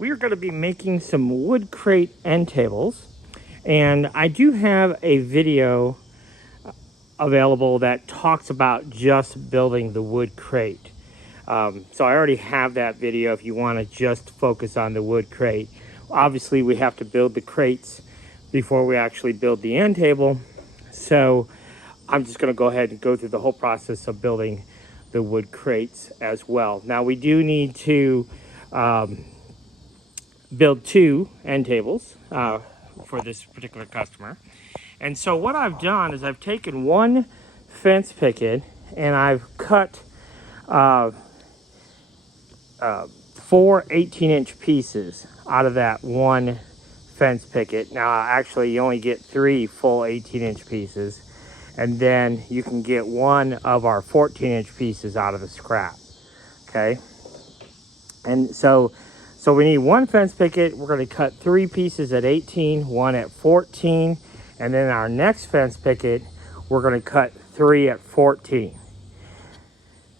we are going to be making some wood crate end tables, and I do have a video available that talks about just building the wood crate. So I already have that video if you want to just focus on the wood crate. Obviously we have to build the crates before we actually build the end table, so I'm just going to go ahead and go through the whole process of building the wood crates as well. Now we do need to build 2 end tables for this particular customer. And so what I've done is I've taken one fence picket and I've cut 4 18-inch pieces out of that one fence picket. Now actually you only get 3 full 18-inch pieces, and then you can get one of our 14-inch pieces out of the scrap. Okay, and so we need one fence picket. We're going to cut 3 pieces at 18, 1 at 14, and then our next fence picket we're going to cut 3 at 14.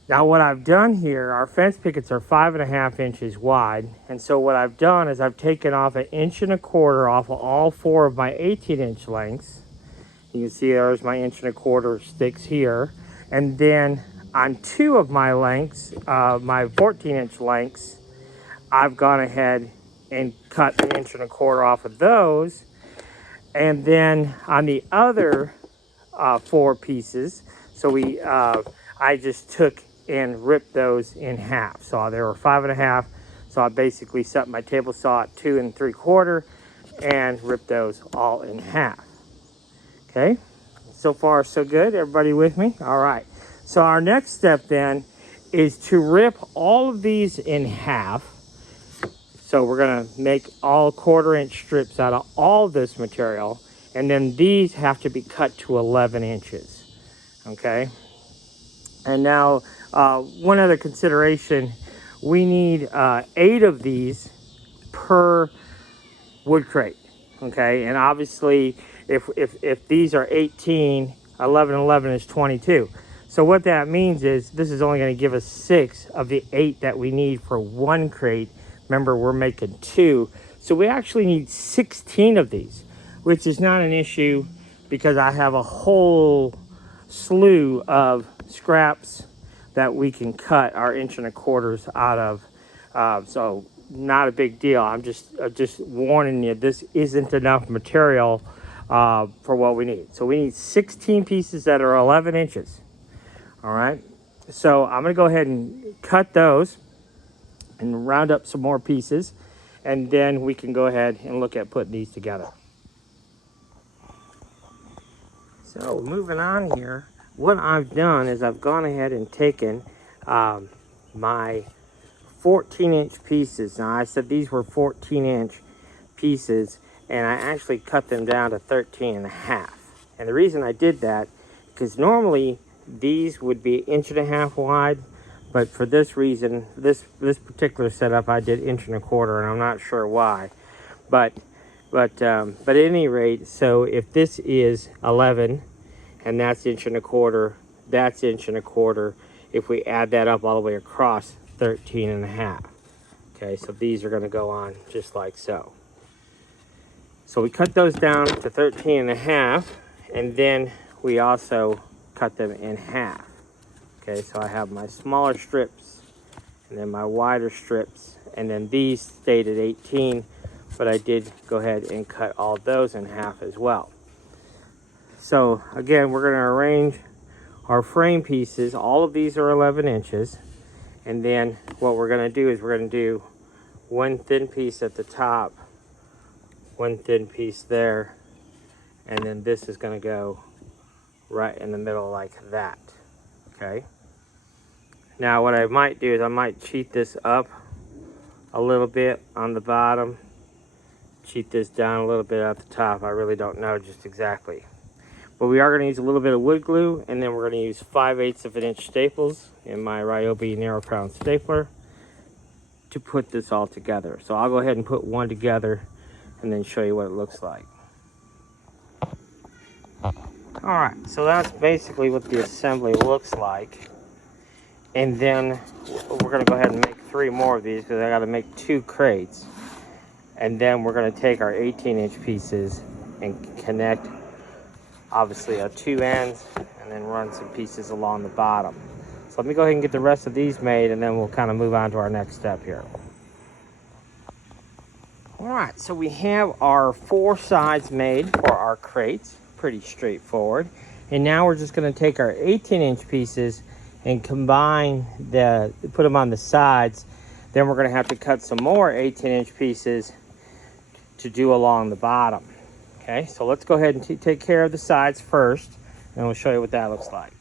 Now what I've done here, our fence pickets are 5.5 inches wide, and so what I've done is I've taken off 1.25 inches off of all 4 of my 18-inch lengths. You can see there's my 1.25 inch sticks here, and then on 2 of my lengths, my 14-inch lengths, I've gone ahead and cut 1.25 inches off of those, and then on the other 4 pieces, so I just took and ripped those in half. So they were 5.5. So I basically set my table saw at 2 3/4 and ripped those all in half. Okay, so far so good. Everybody with me? All right. So our next step then is to rip all of these in half. So we're gonna make all 1/4 inch strips out of all this material, and then these have to be cut to 11 inches. Okay. And now one other consideration, we need 8 of these per wood crate. Okay, and obviously if these are 18, 11 and 11 is 22. So what that means is this is only going to give us 6 of the 8 that we need for one crate. Remember, we're making 2, so we actually need 16 of these, which is not an issue because I have a whole slew of scraps that we can cut our 1.25 inches out of, so not a big deal. I'm just warning you, this isn't enough material for what we need. So we need 16 pieces that are 11 inches. All right, so I'm gonna go ahead and cut those and round up some more pieces, and then we can go ahead and look at putting these together. So moving on here, what I've done is I've gone ahead and taken my 14-inch pieces. Now I said these were 14-inch pieces, and I actually cut them down to 13.5. And the reason I did that, because normally these would be 1.5 inches wide, but for this reason, this particular setup, I did 1.25 inches, and I'm not sure why. But at any rate, so if this is 11, and that's 1.25 inches, that's 1.25 inches. If we add that up all the way across, 13.5. Okay, so these are going to go on just like so. So we cut those down to 13.5, and then we also cut them in half. Okay, so I have my smaller strips, and then my wider strips, and then these stayed at 18, but I did go ahead and cut all those in half as well. So again, we're going to arrange our frame pieces. All of these are 11 inches, and then what we're going to do is we're going to do one thin piece at the top, one thin piece there, and then this is going to go right in the middle like that. Okay, now what I might do is I might cheat this up a little bit on the bottom, cheat this down a little bit at the top. I really don't know just exactly, but we are going to use a little bit of wood glue, and then we're going to use 5/8 of an inch staples in my Ryobi narrow crown stapler to put this all together. So I'll go ahead and put one together and then show you what it looks like. All right, so that's basically what the assembly looks like. And then we're gonna go ahead and make 3 more of these because I gotta make 2 crates. And then we're going to take our 18-inch pieces and connect, obviously, our two ends, and then run some pieces along the bottom. So let me go ahead and get the rest of these made, and then we'll kind of move on to our next step here. All right, so we have our 4 sides made for our crates. Pretty straightforward. And now we're just going to take our 18-inch pieces and combine put them on the sides. Then we're going to have to cut some more 18-inch pieces to do along the bottom. Okay, so let's go ahead and take care of the sides first, and we'll show you what that looks like.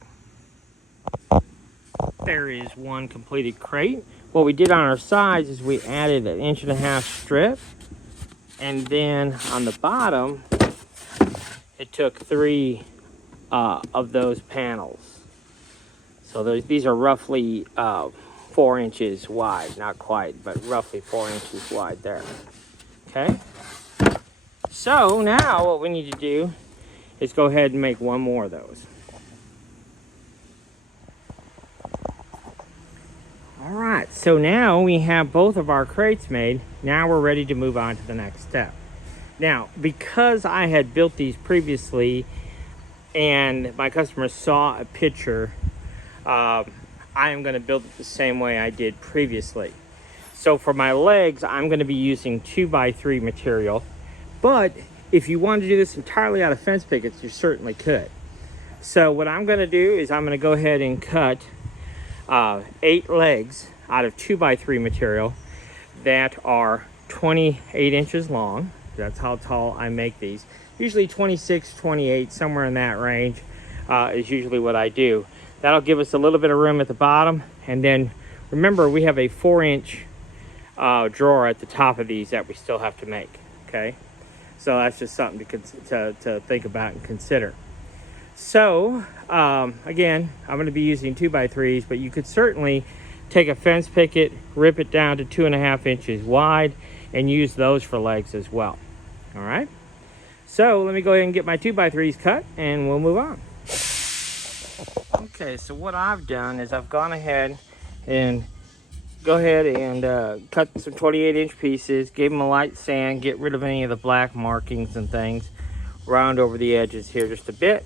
There is one completed crate. What we did on our sides is we added an 1.5 inch strip, and then on the bottom, it took 3 of those panels. So these are roughly 4 inches wide, not quite, but roughly 4 inches wide there. Okay. So now what we need to do is go ahead and make one more of those. All right, so now we have both of our crates made. Now we're ready to move on to the next step. Now, because I had built these previously and my customer saw a picture, I am going to build it the same way I did previously. So for my legs, I'm going to be using 2x3 material. But if you want to do this entirely out of fence pickets, you certainly could. So what I'm going to do is I'm going to go ahead and cut 8 legs out of 2x3 material that are 28 inches long. That's how tall I make these. Usually 26, 28, somewhere in that range is usually what I do. That'll give us a little bit of room at the bottom. And then remember, we have a 4-inch drawer at the top of these that we still have to make. Okay. So that's just something to think about and consider. So, again, I'm going to be using 2x3s, but you could certainly take a fence picket, rip it down to 2.5 inches wide, and use those for legs as well. All right? So, let me go ahead and get my 2x3s cut, and we'll move on. Okay, so what I've done is I've gone ahead and cut some 28-inch pieces, gave them a light sand, get rid of any of the black markings and things, round over the edges here just a bit.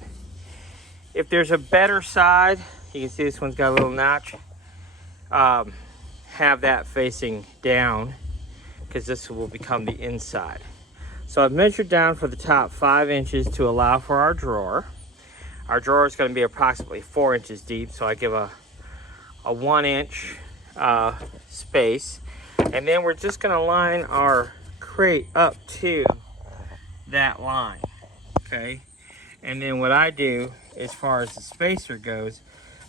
If there's a better side, you can see this one's got a little notch, have that facing down, because this will become the inside. So I've measured down for the top 5 inches to allow for our drawer. Our drawer is going to be approximately 4 inches deep, so I give a 1 inch space, and then we're just going to line our crate up to that line. Okay, and then what I do as far as the spacer goes,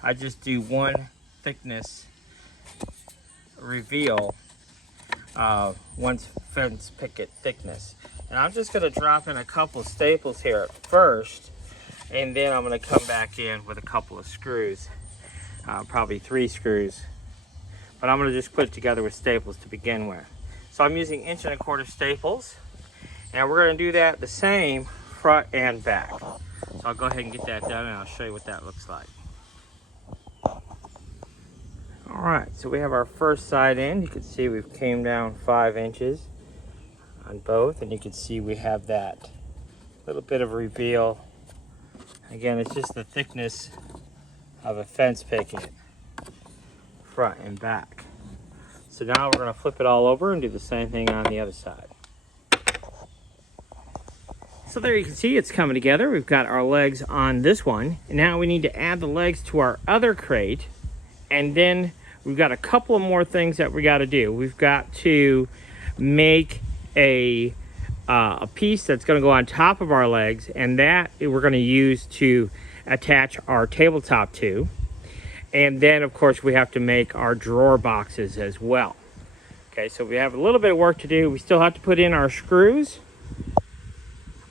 I just do 1 thickness reveal, 1 fence picket thickness, and I'm just going to drop in a couple of staples here at first, and then I'm going to come back in with a couple of screws, probably 3 screws. But I'm going to just put it together with staples to begin with. So I'm using 1 1/4 staples. And we're going to do that the same front and back. So I'll go ahead and get that done, and I'll show you what that looks like. All right, so we have our first side in. You can see we've came down 5 inches on both. And you can see we have that little bit of reveal. Again, it's just the thickness of a fence picket, front and back. So now we're going to flip it all over and do the same thing on the other side. So there you can see it's coming together. We've got our legs on this one, and now we need to add the legs to our other crate, and then we've got a couple of more things that we got to do. We've got to make a piece that's going to go on top of our legs, and that we're going to use to attach our tabletop to. And then, of course, we have to make our drawer boxes as well. Okay, so we have a little bit of work to do. We still have to put in our screws.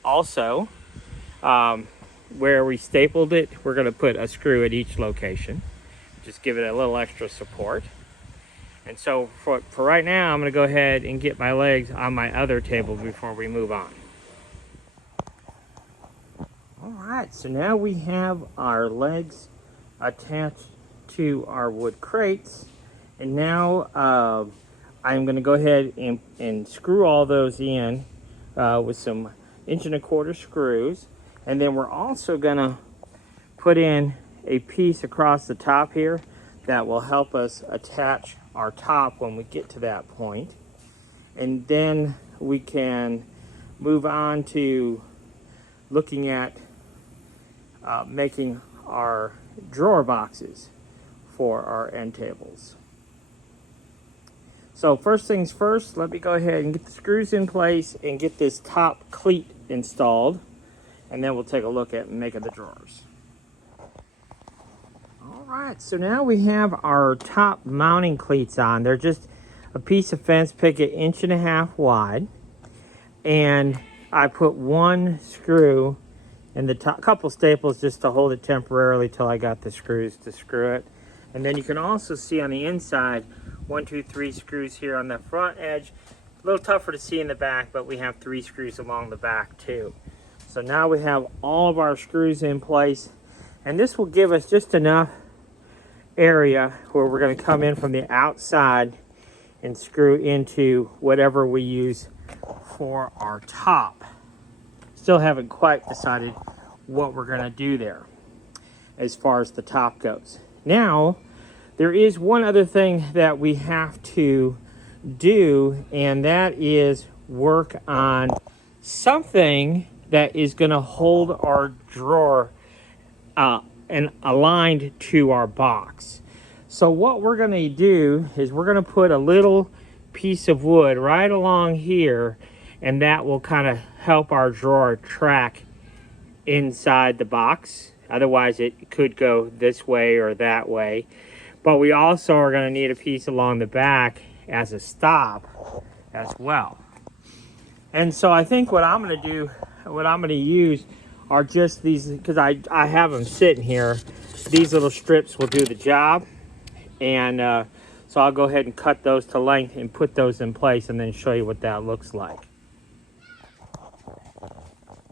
Also, where we stapled it, we're going to put a screw at each location. Just give it a little extra support. And so for right now, I'm going to go ahead and get my legs on my other table before we move on. All right, so now we have our legs attached to our wood crates, and now I'm going to go ahead and screw all those in with some 1.25" screws. And then we're also going to put in a piece across the top here that will help us attach our top when we get to that point. And then we can move on to looking at making our drawer boxes for our end tables. So first things first, let me go ahead and get the screws in place and get this top cleat installed, and then we'll take a look at making the drawers. All right, so now we have our top mounting cleats on. They're just a piece of fence picket 1.5" wide, and I put one screw in the top, couple staples just to hold it temporarily till I got the screws to screw it. And then you can also see on the inside 1, 2, 3 screws here on the front edge. A little tougher to see in the back, but we have 3 screws along the back too. So now we have all of our screws in place, and this will give us just enough area where we're going to come in from the outside and screw into whatever we use for our top. Still haven't quite decided what we're going to do there as far as the top goes. Now, there is one other thing that we have to do, and that is work on something that is going to hold our drawer and aligned to our box. So what we're going to do is we're going to put a little piece of wood right along here, and that will kind of help our drawer track inside the box. Otherwise it could go this way or that way. But we also are going to need a piece along the back as a stop as well. And so I think what I'm going to do, what I'm going to use are just these, because I have them sitting here. These little strips will do the job. And so I'll go ahead and cut those to length and put those in place and then show you what that looks like.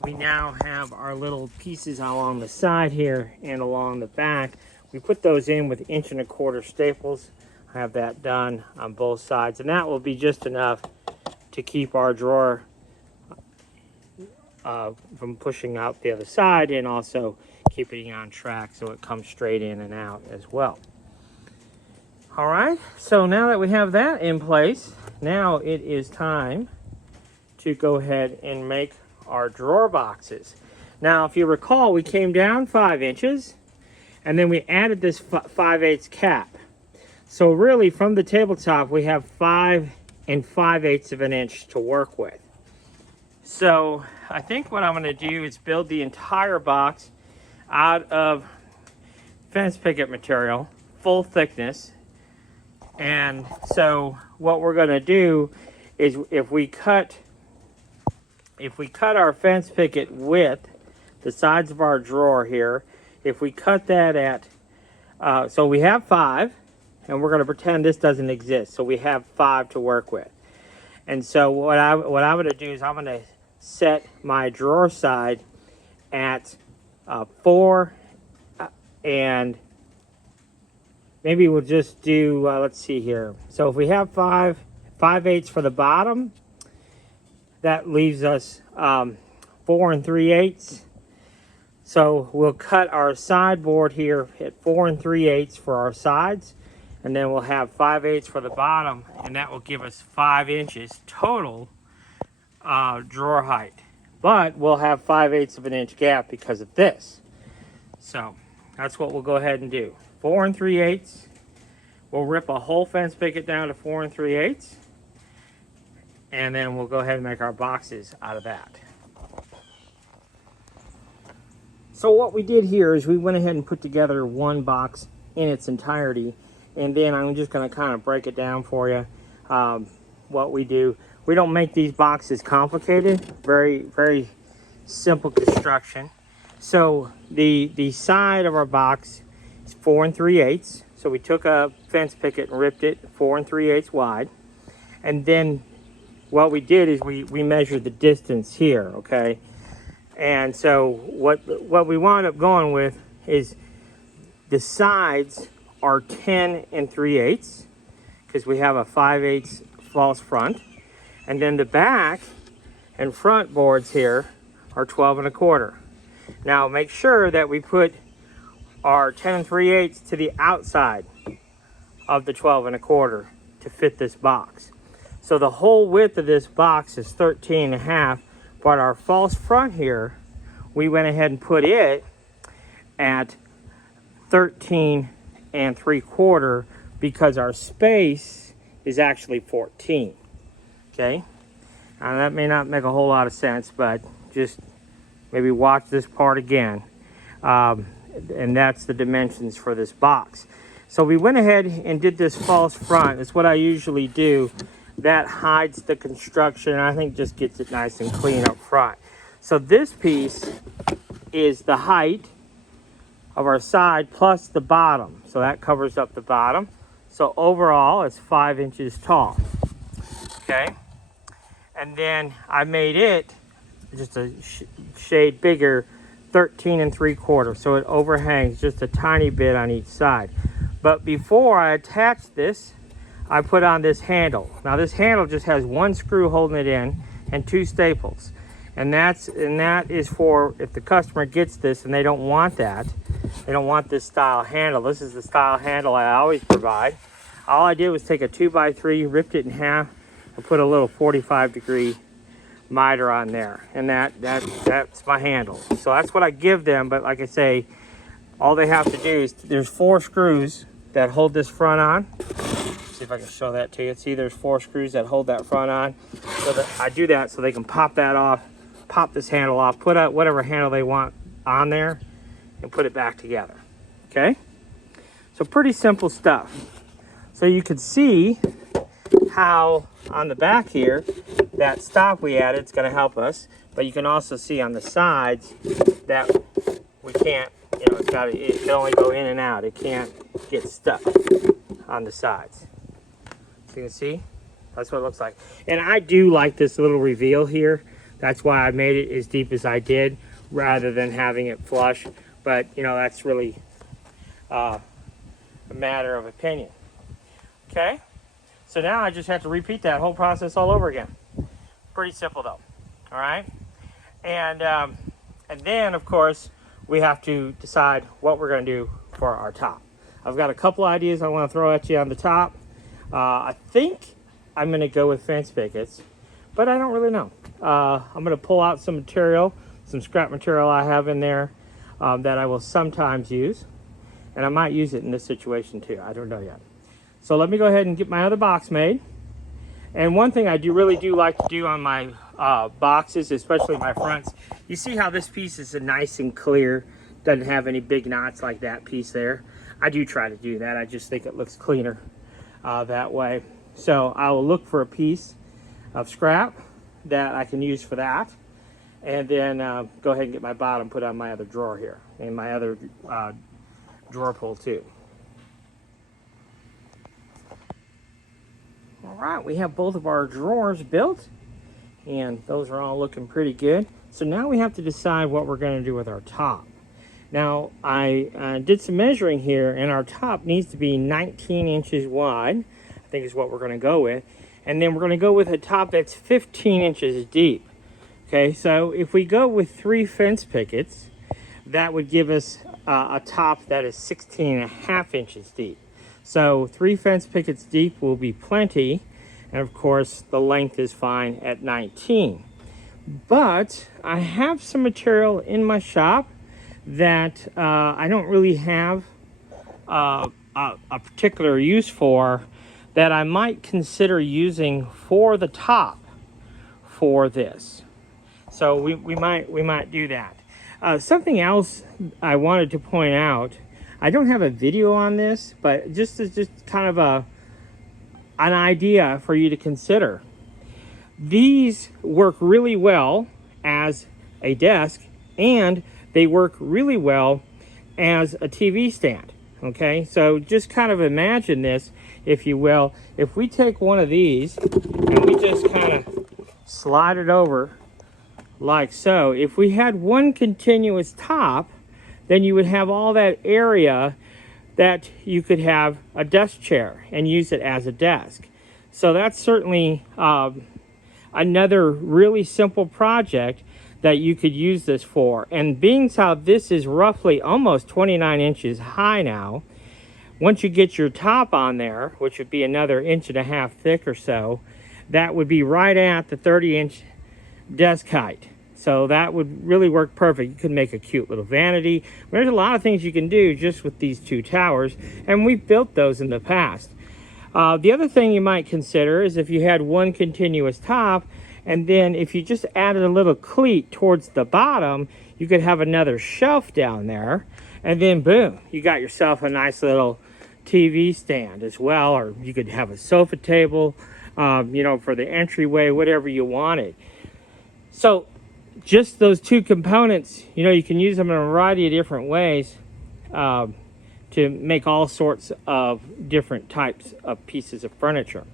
We now have our little pieces along the side here and along the back. We put those in with 1.25" staples. I have that done on both sides, and that will be just enough to keep our drawer from pushing out the other side, and also keeping it on track so it comes straight in and out as well. All right, so now that we have that in place, now it is time to go ahead and make our drawer boxes. Now, if you recall, we came down 5 inches, and then we added this 5/8 cap. So really, from the tabletop, we have 5 5/8 of an inch to work with. So I think what I'm going to do is build the entire box out of fence picket material, full thickness. And so what we're going to do is if we cut our fence picket width, the sides of our drawer here, if we cut that at, so we have 5, and we're going to pretend this doesn't exist. So we have 5 to work with. And so what I'm going to do is I'm going to set my drawer side at 4, and maybe we'll just do, let's see here. So if we have 5 5/8 for the bottom, that leaves us 4 3/8. So we'll cut our sideboard here at 4 3/8 for our sides, and then we'll have 5/8 for the bottom, and that will give us 5 inches total drawer height. But we'll have 5/8 of an inch gap because of this. So that's what we'll go ahead and do. 4 3/8. We'll rip a whole fence picket down to 4 3/8, and then we'll go ahead and make our boxes out of that. So what we did here is we went ahead and put together one box in its entirety, and then I'm just going to kind of break it down for you. What we do, we don't make these boxes complicated. Very, very simple construction. So the side of our box is 4 3/8. So we took a fence picket and ripped it 4 3/8 wide, and then what we did is we measured the distance here, okay? And so what we wound up going with is the sides are 10 3/8, because we have a 5/8 false front. And then the back and front boards here are 12 1/4. Now make sure that we put our 10 3/8 to the outside of the 12 1/4 to fit this box. So the whole width of this box is 13 1/2, but our false front here, we went ahead and put it at 13 3/4 because our space is actually 14. Okay, now that may not make a whole lot of sense, but just maybe watch this part again. And that's the dimensions for this box. So we went ahead and did this false front. It's what I usually do. That hides the construction, and I think just gets it nice and clean up front. So this piece is the height of our side plus the bottom. So that covers up the bottom. So overall, it's 5 inches tall. Okay. And then I made it just a shade bigger, 13 3/4. So it overhangs just a tiny bit on each side. But before I attached this, I put on this handle. Now this handle just has one screw holding it in and 2 staples. And that is for if the customer gets this and they don't want that. They don't want this style handle. This is the style handle I always provide. All I did was take a 2x3, ripped it in half, and put a little 45-degree miter on there. And that's my handle. So that's what I give them. But like I say, all they have to do is, there's 4 screws that hold this front on. See if I can show that to you. See, there's 4 screws that hold that front on. So that I do that so they can pop that off, pop this handle off, put out whatever handle they want on there, and put it back together. Okay? So pretty simple stuff. So you can see how on the back here, that stop we added is going to help us. But you can also see on the sides that we can't, you know, it can only go in and out. It can't get stuck on the sides. So you can see, that's what it looks like. And I do like this little reveal here. That's why I made it as deep as I did, rather than having it flush. But, you know, that's really a matter of opinion. Okay? So now I just have to repeat that whole process all over again. Pretty simple though. All right? And then, of course, we have to decide what we're going to do for our top. I've got a couple ideas I want to throw at you on the top. I think I'm going to go with fence pickets, but I don't really know. I'm going to pull out some material, some scrap material I have in there that I will sometimes use, and I might use it in this situation too. I don't know yet. So let me go ahead and get my other box made. And one thing I really do like to do on my boxes, especially my fronts, you see how this piece is nice and clear, doesn't have any big knots like that piece there. I do try to do that. I just think it looks cleaner that way. So I will look for a piece of scrap that I can use for that, and then go ahead and get my bottom put on my other drawer here, and my other drawer pull too. All right, we have both of our drawers built, and those are all looking pretty good. So now we have to decide what we're going to do with our top. Now, I did some measuring here, and our top needs to be 19 inches wide, I think is what we're going to go with. And then we're going to go with a top that's 15 inches deep. Okay, so if we go with 3 fence pickets, that would give us a top that is 16.5 inches deep. So 3 fence pickets deep will be plenty, and of course the length is fine at 19. But I have some material in my shop that I don't really have a particular use for, that I might consider using for the top for this. So we might do that. Something else I wanted to point out, I don't have a video on this, but just kind of an idea for you to consider. These work really well as a desk, and they work really well as a TV stand. Okay, so just kind of imagine this, if you will. If we take one of these and we just kind of slide it over like so, if we had one continuous top, then you would have all that area that you could have a desk chair and use it as a desk. So that's certainly another really simple project that you could use this for. And being how this is roughly almost 29 inches high now, once you get your top on there, which would be another 1.5 inches thick or so, that would be right at the 30-inch desk height. So that would really work perfect. You could make a cute little vanity. There's a lot of things you can do just with these two towers, and we've built those in the past. The other thing you might consider is if you had one continuous top, and then if you just added a little cleat towards the bottom, you could have another shelf down there, and then boom, you got yourself a nice little TV stand as well, or you could have a sofa table, you know, for the entryway, whatever you wanted. So just those two components, you know, you can use them in a variety of different ways to make all sorts of different types of pieces of furniture.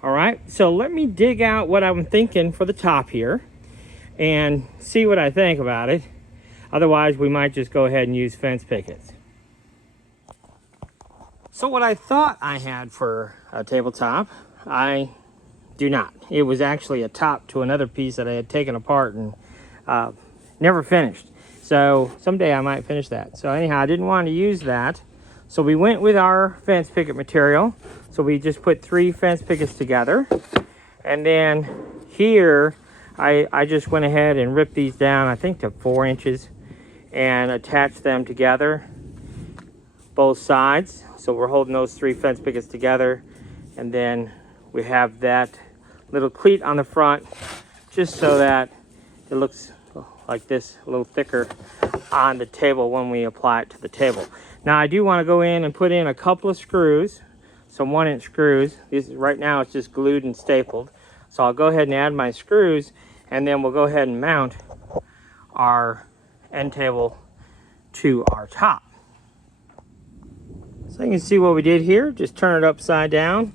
All right, so let me dig out what I'm thinking for the top here and see what I think about it. Otherwise, we might just go ahead and use fence pickets. So what I thought I had for a tabletop, I do not. It was actually a top to another piece that I had taken apart and never finished. So someday I might finish that. So anyhow, I didn't want to use that. So we went with our fence picket material. So we just put 3 fence pickets together. And then here, I just went ahead and ripped these down, I think to 4 inches, and attached them together, both sides. So we're holding those 3 fence pickets together. And then we have that little cleat on the front, just so that it looks like this, a little thicker on the table when we apply it to the table. Now I do want to go in and put in a couple of screws, some 1-inch screws. These, right now it's just glued and stapled. So I'll go ahead and add my screws, and then we'll go ahead and mount our end table to our top. So you can see what we did here. Just turn it upside down,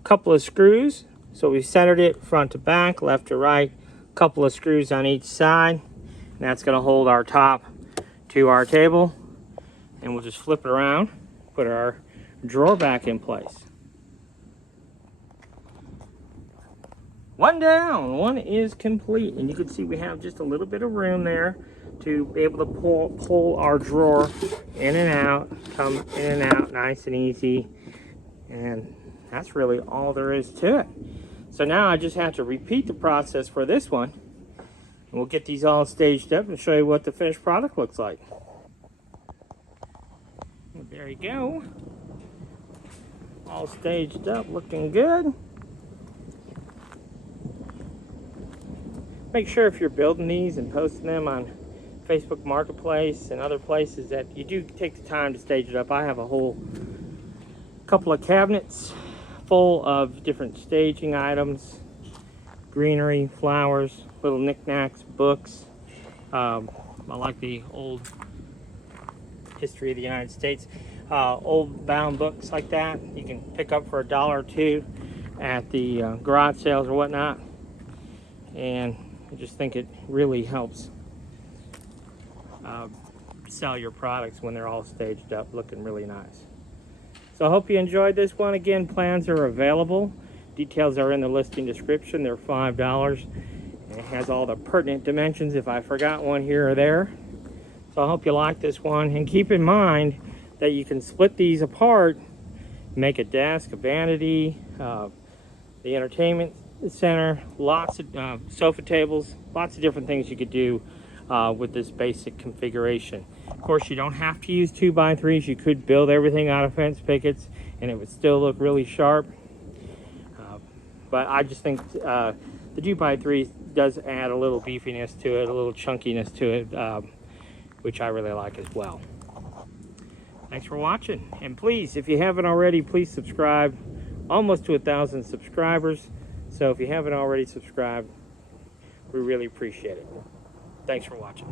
a couple of screws. So we centered it front to back, left to right, a couple of screws on each side. And that's going to hold our top to our table. And we'll just flip it around, put our drawer back in place. One down, one is complete. And you can see we have just a little bit of room there to be able to pull our drawer in and out, come in and out nice and easy. And that's really all there is to it. So now I just have to repeat the process for this one. And we'll get these all staged up and show you what the finished product looks like. There you go. All staged up, looking good. Make sure if you're building these and posting them on Facebook Marketplace and other places that you do take the time to stage it up. I have a whole couple of cabinets full of different staging items, greenery, flowers, little knickknacks, books. I like the old history of the United States, old bound books like that you can pick up for $1 or $2 at the garage sales or whatnot. And I just think it really helps sell your products when they're all staged up looking really nice. So I hope you enjoyed this one. Again, plans are available. Details are in the listing description. They're $5. And it has all the pertinent dimensions if I forgot one here or there. So I hope you like this one. And keep in mind that you can split these apart, make a desk, a vanity, the entertainment center, lots of sofa tables, lots of different things you could do with this basic configuration. Of course, you don't have to use 2x3s. You could build everything out of fence pickets and it would still look really sharp. But I just think the 2x3 does add a little beefiness to it, a little chunkiness to it, which I really like as well. Thanks for watching. And please, if you haven't already, please subscribe. Almost to 1,000 subscribers. So if you haven't already subscribed, we really appreciate it. Thanks for watching.